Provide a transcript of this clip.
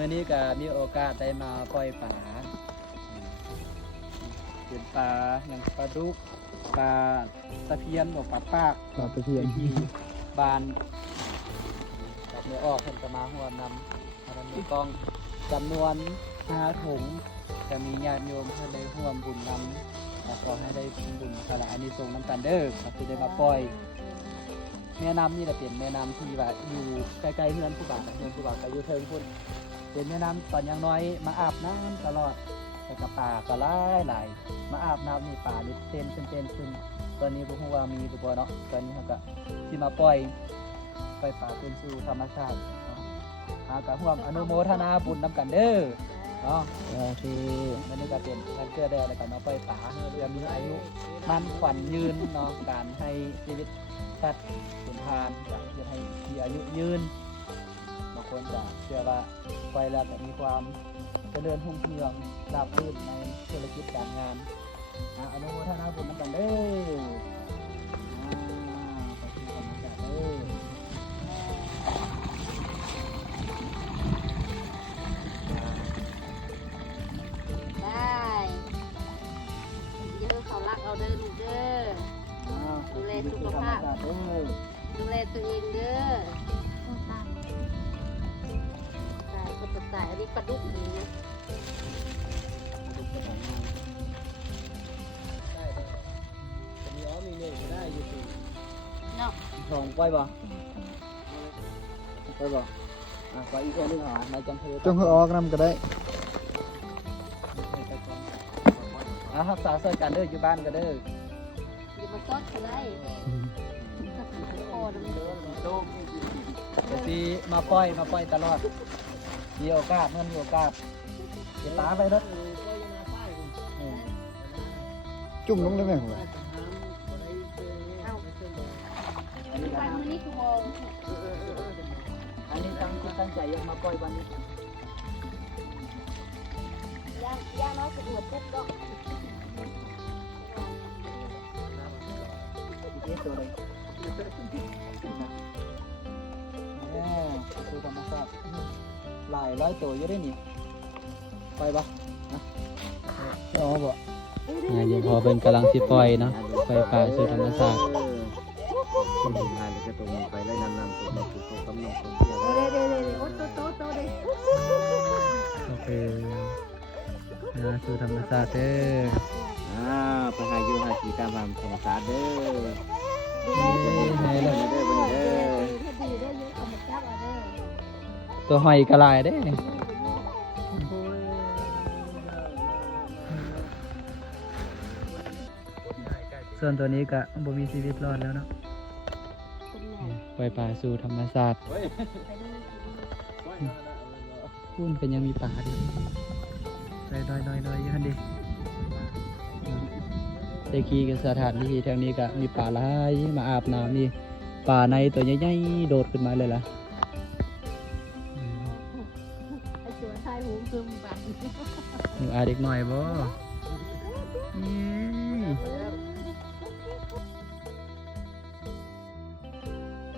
มื่อนี้ก็มีโอกาสได้มาปล่อยปลาเป็นปลาอย่างปลาดุกปลาตะเพียนบอกปลาปาก ปลาตะเพียน ที่บานกับเนื้อออกเพิ่นก็มาหัวนำมามีกองจำนวน5 ถุงจะมีญาติโยมท่านได้ร่วมบุญนำและขอให้ได้บุญพละอานิสงส์น้ำกันเด้อครับที่ได้มาปล่อย แม่น้ำนี่แหละเป็นแม่น้ำที่ว่าอยู่ใกล้ๆเฮือนผู้บ่าวเฮือนผู้บ่าวก็อยู่เทิงพุ่นเป็นแม่น้ำตอนยังน้อยมาอาบน้ำตลอดแต่กับป่าก็หลายมาอาบน้ำนี่ป่านี่เต้นขึ้นตอนนี้พวกเรามีตัวบ่เนาะตอนนี้เขาก็ที่มาปล่อยป่าคืนสู่ธรรมชาติเนาะหากับร่วมอนุโมทนาบุญนำกันเด้อเนาะคือมันนี่ก็เป็นการเกิดได้แล้วก็มาปล่อยป่าเพื่อมีอายุมั่นขวัญยืนเนาะการให้ชีวิตสัตว์เป็นทานอยากจะให้มีอายุยืนบางคนจะเชื่อว่าปล่อยแล้วจะมีความเจริญรุ่งเรืองราบรื่นในธุรกิจการงานอนุโมทนาบุญนำกันเด้อขอบคุณธรรมชาติเด้อ ได้เยอะเขารักเราเด้อลูกเด้อ ดูแลสุขภาพ ดูแลตัวเองเด้อตายก็จะตายอันนี้ปลาดุกนี่นะเนาะ ลองปล่อยบ่ปล่อยบ่ปล่อยอีกคนนึงเหรอในจังเท จงให้ออกนำก็ได้ รักษาเสื้อกันเด้ออยู่บ้านก็เด้อ อย่ามาซดเขาได้โอ้ดูเด้อ เดี๋ยวพี่มาปล่อยตลอดมีโอกาสเมื่อมีโอกาสเก็บตาไปเด้อ จุ่มลงได้ไหมหัว เอา อันนี้ ไปมื้อนี้กูมอง ตั้งใจอยากมาปล่อยวันนี้ ย่างน้อยสะดวกปุ๊บก็ อีกทีตัวเลยคือธรรมชาติหลายร้อยตัวอยู่ได้นี่ปล่อยบ่อ๋อบ่ยังพอเป็นกำลังสิปล่อยเนาะไปป่าสู่ธรรมชาติ คนทำงานก็ตรงไปไล่นำตัวคือตัวกำหนดตัวเที่ยว เด้โอ้โตเด้ โอเคสู่ธรรมชาติเด้อ ไปหาอยู่หากินตามธรรมชาติเด้อ ให้เลย เด้อบันเด้อ ดีได้เยอะกว่ามันจับเอาเด้อ ตัวหอยกระลายเด้ส่วนตัวนี้ก็บ่มีชีวิตรอดแล้วเนาะ เป็นไง ปล่อยป่าสู่ธรรมชาติ ไปดู พุ่นเป็นยังมีป่าดิดอยอยู่หั่นดิตะกี้ก็สถานที่แถวนี้ก็มีป่าหลายมาอาบน้ำนี่ป่าในตัวใหญ่ๆโดดขึ้นมาเลยล่ะ ไอ้ตัวชายหูซึมบัน หนูอาเด็กหน่อยบ่นี่